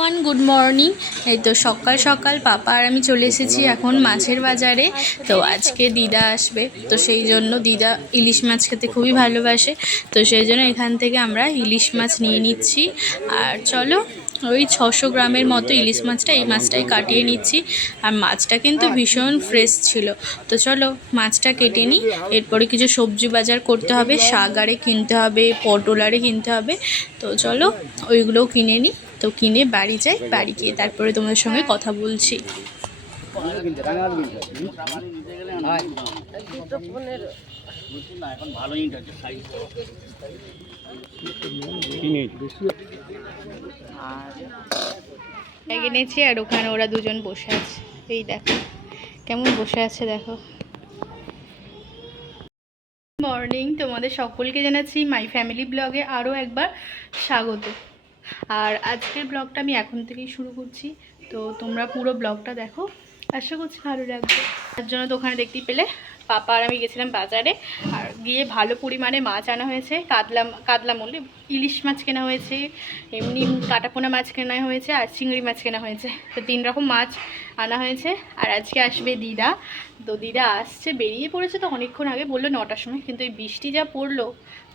Everyone, good morning. এই তো সকাল সকাল পাপা আর আমি চলে এসেছি এখন মাছের বাজারে। তো আজকে দিদা আসবে, তো সেই জন্য দিদা ইলিশ মাছ খেতে খুবই ভালোবাসে, তো সেই জন্য এখান থেকে আমরা ইলিশ মাছ নিয়ে নিচ্ছি। আর চলো, ওই 600 গ্রামের মতো ইলিশ মাছটা, এই মাছটাই কাটিয়ে নিচ্ছি। আর মাছটা কিন্তু ভীষণ ফ্রেশ ছিল। তো চলো মাছটা কেটে নিই, এরপরে কিছু সবজি বাজার করতে হবে, শাক আরে কিনতে হবে, পটল আরে কিনতে হবে। তো চলো ওইগুলোও কিনে নিই। তো কিনে বাড়ি যাই, বাড়ি গিয়ে তারপরে তোমাদের সঙ্গে কথা বলছি। এনেছি আর ওখানে ওরা দুজন বসে আছে, এই দেখো কেমন বসে আছে দেখো। মর্নিং, তোমাদের সকলকে জানাচ্ছি মাই ফ্যামিলি ব্লগে আরও একবার স্বাগত। আর আজকের ব্লগটা আমি এখন থেকেই শুরু করছি, তো তোমরা পুরো ব্লগটা দেখো, আশা করছি ভালো লাগবে। তার জন্য তো ওখানে দেখতেই পেলে পাপা আর আমি গেছিলাম বাজারে, আর গিয়ে ভালো পরিমাণে মাছ আনা হয়েছে। কাতলা বললে ইলিশ মাছ কেনা হয়েছে, এমনি কাটাপোনা মাছ কেনা হয়েছে, আর চিংড়ি মাছ কেনা হয়েছে। তো 3 রকম মাছ আনা হয়েছে। আর আজকে আসবে দিদা, তো দিদা আসছে, বেরিয়ে পড়েছে তো অনেকক্ষণ আগে, বললো 9টার সময়, কিন্তু এই বৃষ্টি যা পড়লো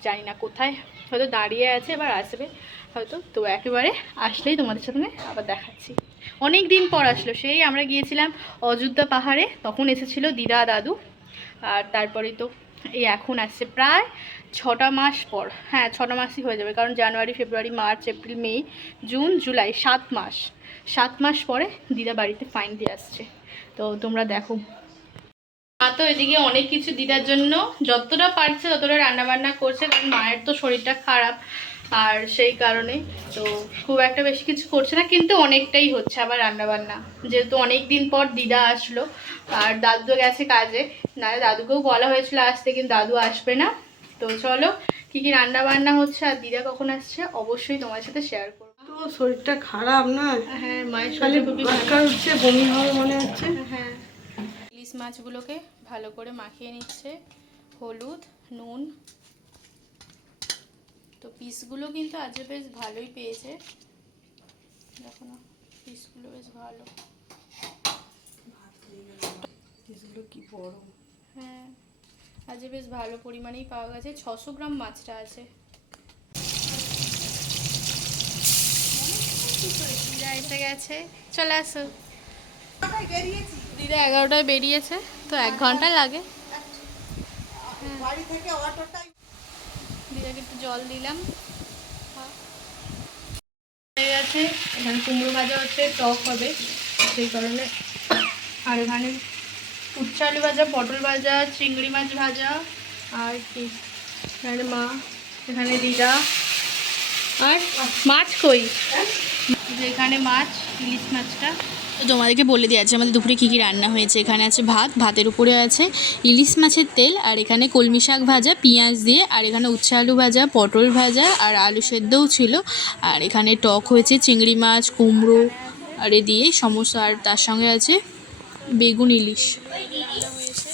জানি না কোথায়, হয়তো দাঁড়িয়ে আছে, এবার আসবে হয়তো। তো একেবারে আসলেই তোমাদের সঙ্গে আবার দেখাচ্ছি। অনেক দিন পর আসলো, সেই আমরা গিয়েছিলাম অযোধ্যা পাহাড়ে, তখন এসেছিলো দিদা দাদু। আর তারপরে তো এই এখন আসছে প্রায় 6টা মাস পর। হ্যাঁ, 6টা মাসই হয়ে যাবে, কারণ জানুয়ারি, ফেব্রুয়ারি, মার্চ, এপ্রিল, মে, জুন, জুলাই, 7 মাস পরে দিদা বাড়িতে ফাইনালি আসছে। তো তোমরা দেখো, মা তো এদিকে অনেক কিছু দিদার জন্য যতটা পারছে ততটা রান্নাবান্না করছে, কারণ মায়ের তো শরীরটা খারাপ, আর সেই কারণে তো খুব একটা বেশি কিছু করছে না, কিন্তু অনেকটাই হচ্ছে আবার রান্নাবান্না, যেহেতু অনেক দিন পর দিদা আসলো। আর দাদু গেছে কাজে, না দাদুকেও বলা হয়েছিল আসতে, কিন্তু দাদু আসবে না। তো চলো কী কী রান্নাবান্না হচ্ছে আর দিদা কখন আসছে অবশ্যই তোমার সাথে শেয়ার করবো। তো শরীরটা খারাপ না? হ্যাঁ, মায়ের খালি শরীর খুবই বাক্কা উঠছে, বমি হবে মনে হচ্ছে। হ্যাঁ, ইলিশ মাছগুলোকে ভালো করে মাখিয়ে নিচ্ছে, হলুদ, নুন। তো পিসগুলো কিন্তু আজ বেশ ভালোই পেয়েছে, দেখো না পিসগুলো বেশ ভালো। পিসগুলো কি বড়! হ্যাঁ, আজ বেশ ভালো পরিমাণেই পাওয়া গেছে। 600 গ্রাম মাছটা আছে। দিদা এসে গেছে, চলে আসো। দিদা 11টায় বেরিয়েছে, তো 1 ঘন্টা লাগে। দিদাকে একটু জল দিলাম। হয়ে গেছে, এখানে কুমড়ো ভাজা হচ্ছে, টক হবে সেই কারণে। আর এখানে উচ্ছে আলু ভাজা, পটল ভাজা, চিংড়ি মাছ ভাজা, আর কি এখানে মা, এখানে দিদা। আর মাছ কই, এখানে মাছ, ইলিশ মাছটা। তো তোমাদেরকে বলে দিয়ে আছে আমাদের দুপুরে কী কী রান্না হয়েছে। এখানে আছে ভাত, ভাতের উপরে আছে ইলিশ মাছের তেল, আর এখানে কলমি শাক ভাজা পেঁয়াজ দিয়ে, আর এখানে উচ্ছে আলু ভাজা, পটল ভাজা, আর আলু সেদ্ধও ছিল। আর এখানে টক হয়েছে, চিংড়ি মাছ, কুমড়ো আর এ দিয়ে সমস্ত, আর তার সঙ্গে আছে বেগুন ইলিশ হয়েছে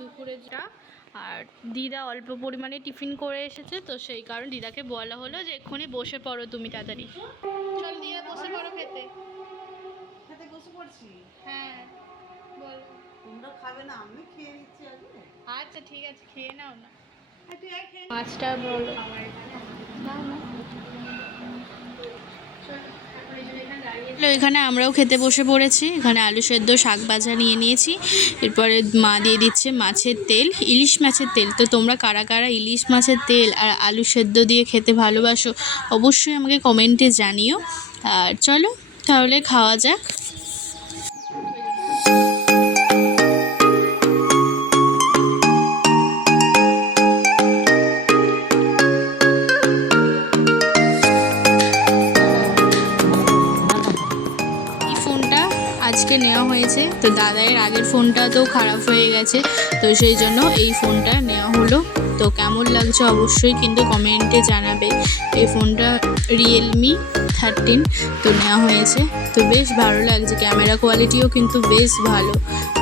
দুপুরে যা। আর দিদা অল্প পরিমাণে টিফিন করে এসেছে, তো সেই কারণে দিদাকে বলা হলো যে এক্ষুনি বসে পড়ো তুমি তাড়াতাড়ি। চল দিদা বসে পড়ো খেতে। খেতে বসে পড়ছি। হ্যাঁ বল। তোমরা খাবে না, আমি খেয়ে নিচ্ছি আগে। আচ্ছা ঠিক আছে, খেয়ে নাও না। মাছটা বলো নাও না। এখানে আমরাও খেতে বসে পড়েছি। এখানে আলু সেদ্ধ, শাক ভাজা নিয়ে নিয়েছি, এরপরে মা দিয়ে দিচ্ছে মাছের তেল, ইলিশ মাছের তেল। তো তোমরা কারা কারা ইলিশ মাছের তেল আর আলু সেদ্ধ দিয়ে খেতে ভালোবাসো অবশ্যই আমাকে কমেন্টে জানিও। আর চলো তাহলে খাওয়া যাক। আজকে নেওয়া হয়েছে, তো দাদাইয়ের আগের ফোনটা তো খারাপ হয়ে গেছে, তো সেই জন্য এই ফোনটা নেওয়া হলো। তো কেমন লাগছে অবশ্যই কিন্তু কমেন্টে জানাবে। এই ফোনটা রিয়েলমি 13 তো নেওয়া হয়েছে, তো বেশ ভালো লাগছে, ক্যামেরা কোয়ালিটিও কিন্তু বেশ ভালো।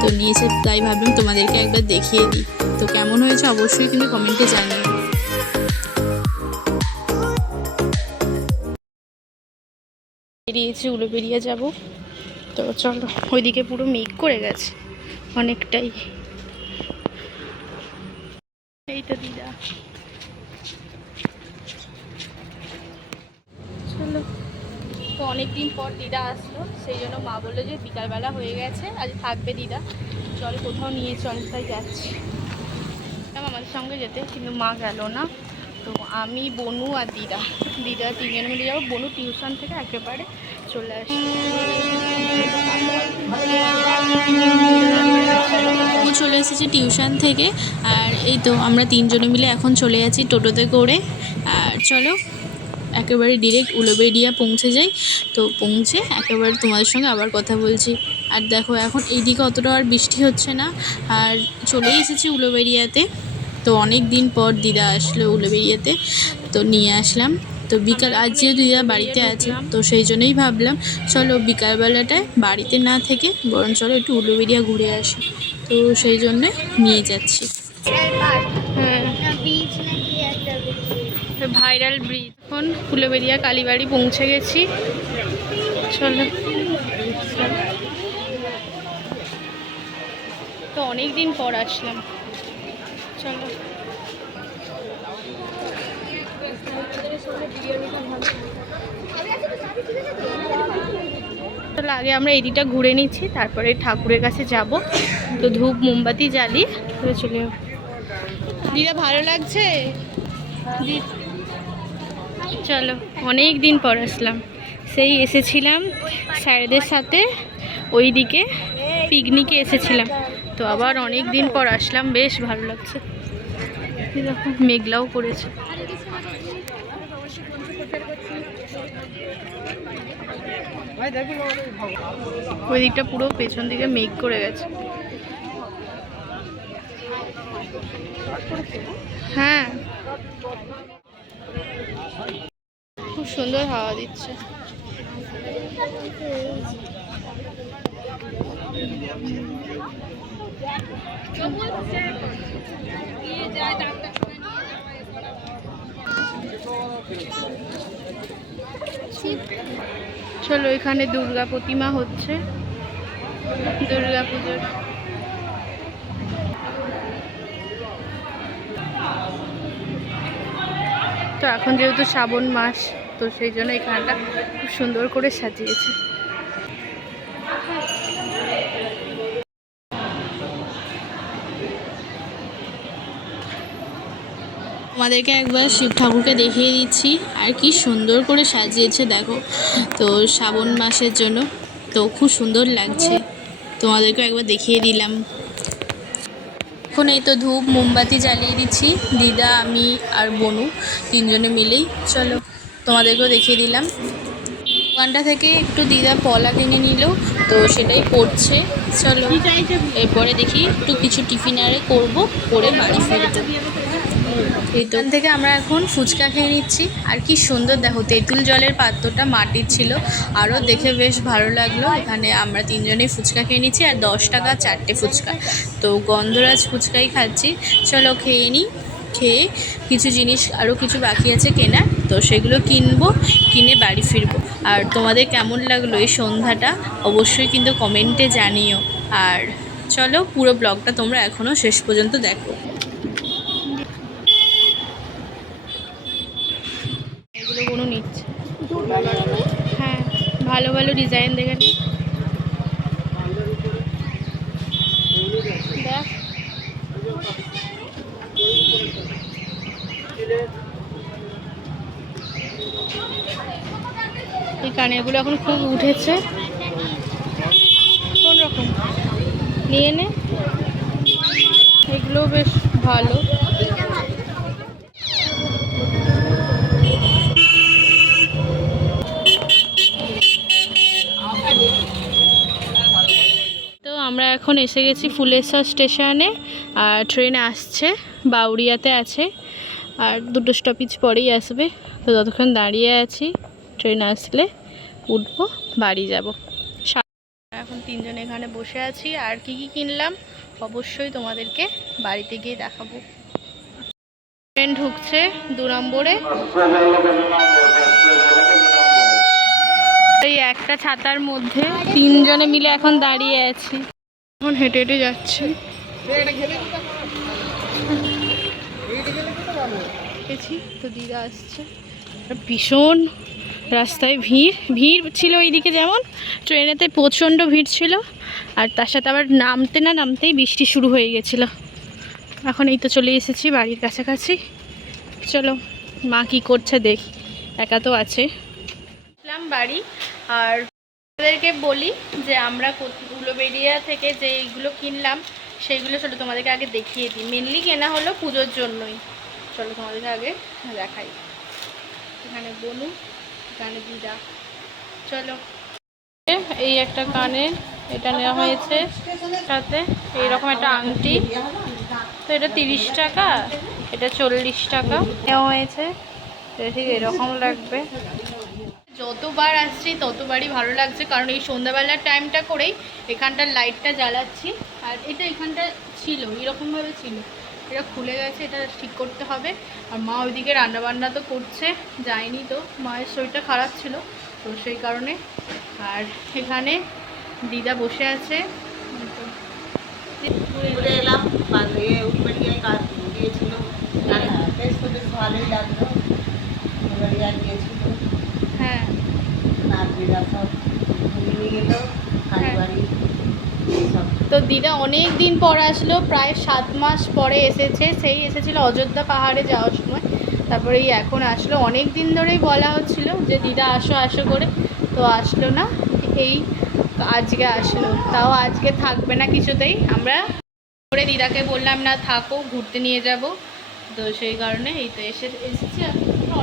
তো নিয়েছে, তাই ভাবলাম তোমাদেরকে একবার দেখিয়ে দিই। তো কেমন হয়েছে অবশ্যই কিন্তু কমেন্টে জানিও। বেরিয়েছি, উলুবেড়িয়া যাব। তো চলো, ওইদিকে পুরো মেঘ করে গেছে অনেকটাই। এই তো দিদা, চলো। তো অনেকদিন পর দিদা আসলো, সেই জন্য মা বললো যে বিকালবেলা হয়ে গেছে, আজ থাকবে দিদা, চল কোথাও নিয়ে চল, তাই যাচ্ছি। আমাদের সঙ্গে যেতে, কিন্তু মা গেল না। তো আমি, বনু আর দিদা তিনজন মিলে যাবো। বনু টিউশন থেকে একেবারে চলে আসে। ও চলে এসেছে টিউশন থেকে, আর এই তো আমরা তিনজনে মিলে এখন চলে যাচ্ছি টোটোতে করে। আর চলো একেবারে ডিরেক্ট উলুবেড়িয়া পৌঁছে যাই। তো পৌঁছে একেবারে তোমাদের সঙ্গে আবার কথা বলছি। আর দেখো এখন এইদিকে অতটা আর বৃষ্টি হচ্ছে না, আর চলেই এসেছি উলুবেড়িয়াতে। তো অনেক দিন পর দিদা আসলো উলুবেড়িয়াতে, তো নিয়ে আসলাম। তো বিকাল, আজ যেহেতু দিদা বাড়িতে আছে, তো সেই জন্যই ভাবলাম চলো বিকালবেলাটায় বাড়িতে না থেকে বরং চলো একটু উলুবেড়িয়া ঘুরে আসি। তো সেই জন্যে নিয়ে যাচ্ছি। Viral bridge. এখন উলুবেড়িয়া কালীবাড়ি পৌঁছে গেছি, চলো। তো অনেক দিন পর আসলাম, চলো। তাহলে আগে আমরা এদিকটা ঘুরে নিচ্ছি, তারপরে ঠাকুরের কাছে যাব। তো ধূপ মোমবাতি জ্বালিয়ে তবে চলে যাবো। দিদা ভালো লাগছে? চলো, অনেক দিন পর আসলাম। সেই এসেছিলাম স্যারেদের সাথে, ওই দিকে পিকনিকে এসেছিলাম। তো আবার অনেক দিন পর আসলাম, বেশ ভালো লাগছে। দেখো মেঘলাও করেছে। ওই দিকটা পুরো পেছন দিকে মেঘ করে গেছে। হ্যাঁ, খুব সুন্দর হাওয়া দিচ্ছে। চলো, এখানে দুর্গা প্রতিমা হচ্ছে, দুর্গা পুজোর। তো এখন যেহেতু শ্রাবণ মাস, তো সেই জন্য এখানটা খুব সুন্দর করে সাজিয়েছে। তোমাদেরকে একবার শিব ঠাকুরকে দেখিয়ে দিচ্ছি, আর কি সুন্দর করে সাজিয়েছে দেখো। তো শ্রাবণ মাসের জন্য তো খুব সুন্দর লাগছে, তোমাদেরকে একবার দেখিয়ে দিলাম। এখন এই তো ধূপ মোমবাতি জ্বালিয়ে দিচ্ছি, দিদা, আমি আর বনু তিনজনে মিলেই। চলো তোমাদেরকেও দেখিয়ে দিলাম। দোকানটা থেকে একটু দিদা পলা কিনে নিল, তো সেটাই করছে। চলো এরপরে দেখি একটু কিছু টিফিন আরে করবো, করে বাড়ি ফিরবো। এই দোকান থেকে আমরা এখন ফুচকা খেয়ে নিচ্ছি। আর কি সুন্দর দেখো, তেঁতুল জলের পাত্রটা মাটির ছিল, আরও দেখে বেশ ভালো লাগলো। এখানে আমরা তিনজনেই ফুচকা খেয়ে নিচ্ছি, আর 10 টাকা 4টে ফুচকা। তো গন্ধরাজ ফুচকাই খাচ্ছি। চলো খেয়ে নিই। খেয়ে কিছু জিনিস আরও কিছু বাকি আছে কেনার, তো সেগুলো কিনবো, কিনে বাড়ি ফিরবো। আর তোমাদের কেমন লাগলো এই সন্ধ্যাটা অবশ্যই কিন্তু কমেন্টে জানিও। আর চলো পুরো ব্লগটা তোমরা এখনও শেষ পর্যন্ত দেখো। এগুলো কোনো নিচ্ছে। হ্যাঁ, ভালো ভালো ডিজাইন দেখে নি। দেখ, এই কানেরগুলো এখন খুব উঠেছে। কোন রকম নিয়ে নে, এগুলো বেশ ভালো। তো আমরা এখন এসে গেছি ফুলেশ্বর স্টেশনে, আর ট্রেন আসছে, বাউরিয়াতে আছে, আর 2টো স্টপেজ পরেই আসবে। তো ততক্ষণ দাঁড়িয়ে আছি, ট্রেন আসলে উঠবো, বাড়ি যাব। এখন তিনজন এখানে বসে আছি, আর কি কি কিনলাম অবশ্যই তোমাদেরকে বাড়িতে গিয়ে দেখাবো। ট্রেন ঢুকছে 2 নম্বরে। এই একটা ছাতার মধ্যে 3 জনে মিলে এখন দাঁড়িয়ে আছি, এখন হেঁটে হেঁটে যাচ্ছি। তো দিদা আসছে, ভীষণ রাস্তায় ভিড় ছিল এইদিকে, যেমন ট্রেনেতে প্রচণ্ড ভিড় ছিল, আর তার সাথে আবার নামতেই বৃষ্টি শুরু হয়ে গেছিলো। এখন এই তো চলে এসেছি বাড়ির কাছাকাছি। চলো মা কি করছে দেখি, একা তো আছে। বাড়ি আর তোমাদেরকে বলি যে আমরা উলুবেড়িয়া থেকে যেইগুলো কিনলাম সেইগুলো চলো তোমাদেরকে আগে দেখিয়ে দিই। মেনলি কেনা হলো পুজোর জন্যই। চলো তোমাদেরকে আগে দেখাই। এখানে বনু, এখানে দিদা। চলো, এই একটা কানে এটা নেওয়া হয়েছে, সাথে এইরকম একটা আংটি, তো এটা 30 টাকা, এটা 40 টাকা নেওয়া হয়েছে। ঠিক এরকম লাগবে। যতবার আসছি ততবারই ভালো লাগছে, কারণ এই সন্ধ্যাবেলার টাইমটা করেই এখানটার লাইটটা জ্বালাচ্ছি। আর এটা এখানটা ছিল এরকমভাবে ছিল, এটা খুলে গেছে, এটা ঠিক করতে হবে। আর মা ওইদিকে রান্নাবান্না তো করছে, যায়নি তো, মায়ের শরীরটা খারাপ ছিল তো সেই কারণে। আর এখানে দিদা বসে আছে। ঘুরে এলাম, উলুবেড়িয়ায় কাজ দিয়েছিল, বেশ তো বেশ ভালোই লাগলো। উলুবেড়িয়া গিয়েছিল, হ্যাঁ নাতনিরা সব ঘুরিয়ে গেল, কালীবাড়ি সব। তো দিদা অনেক দিন পর আসলো, প্রায় 7 মাস পরে এসেছে। সেই এসেছিল অযোধ্যা পাহাড়ে যাওয়ার সময়, তারপরে এই এখন আসলো। অনেক দিন ধরেই বলা হচ্ছিল যে দিদা আসো আসো করে, তো আসলো না, এই আজকে আসলো। তাও আজকে থাকবে না কিছুতেই, আমরা করে দিদাকে বললাম না থাকো, ঘুরতে নিয়ে যাব, তো সেই কারণে এই তো এসেছি।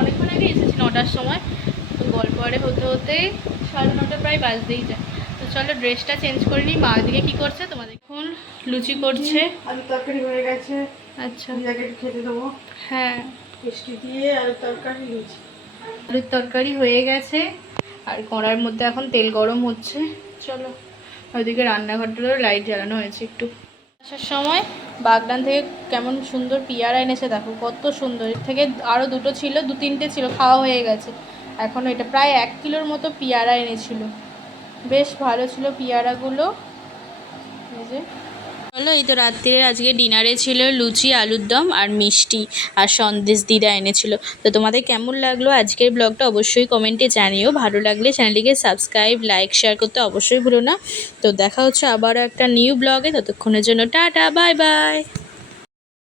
অনেকক্ষণ আগে এসেছি, 9টার সময়। তো গল্প আরে হতে হতে 9:30 প্রায় বাজতেই যায়। তো চলো ড্রেসটা চেঞ্জ করে নিই। মা দিকে কী করছে তোমাদের, এখন লুচি করছে। আলু তরকারি হয়ে গেছে, আচ্ছা দিদাকে খেতে দেবো। হ্যাঁ, মিষ্টি দিয়ে আলু তরকারি, লুচি। আলুর তরকারি হয়ে গেছে, আর কড়াইয়ের মধ্যে এখন তেল গরম হচ্ছে। চলো, ওইদিকে রান্নাঘরটারও লাইট জ্বালানো হয়েছে একটু। আসার সময় বাগদান থেকে কেমন সুন্দর পিয়ারা এনেছে, দেখো কত সুন্দর। এর থেকে আরও 2টো ছিল, 2-3টে ছিল, খাওয়া হয়ে গেছে। এখন এটা প্রায় 1 কিলোর মতো পিয়ারা এনেছিল, বেশ ভালো ছিল পিয়ারাগুলো। এই যে চলো, এই তো রাত্রিরে আজকে ডিনারে ছিল লুচি, আলুর দম আর মিষ্টি আর সন্দেশ দিদা এনেছিল। তো তোমাদের কেমন লাগলো আজকের ব্লগটা অবশ্যই কমেন্টে জানিও। ভালো লাগলে চ্যানেলটিকে সাবস্ক্রাইব, লাইক, শেয়ার করতে অবশ্যই ভুলো না। তো দেখা হচ্ছে আবারও একটা নিউ ব্লগে, ততক্ষণের জন্য টাটা, বাই বাই।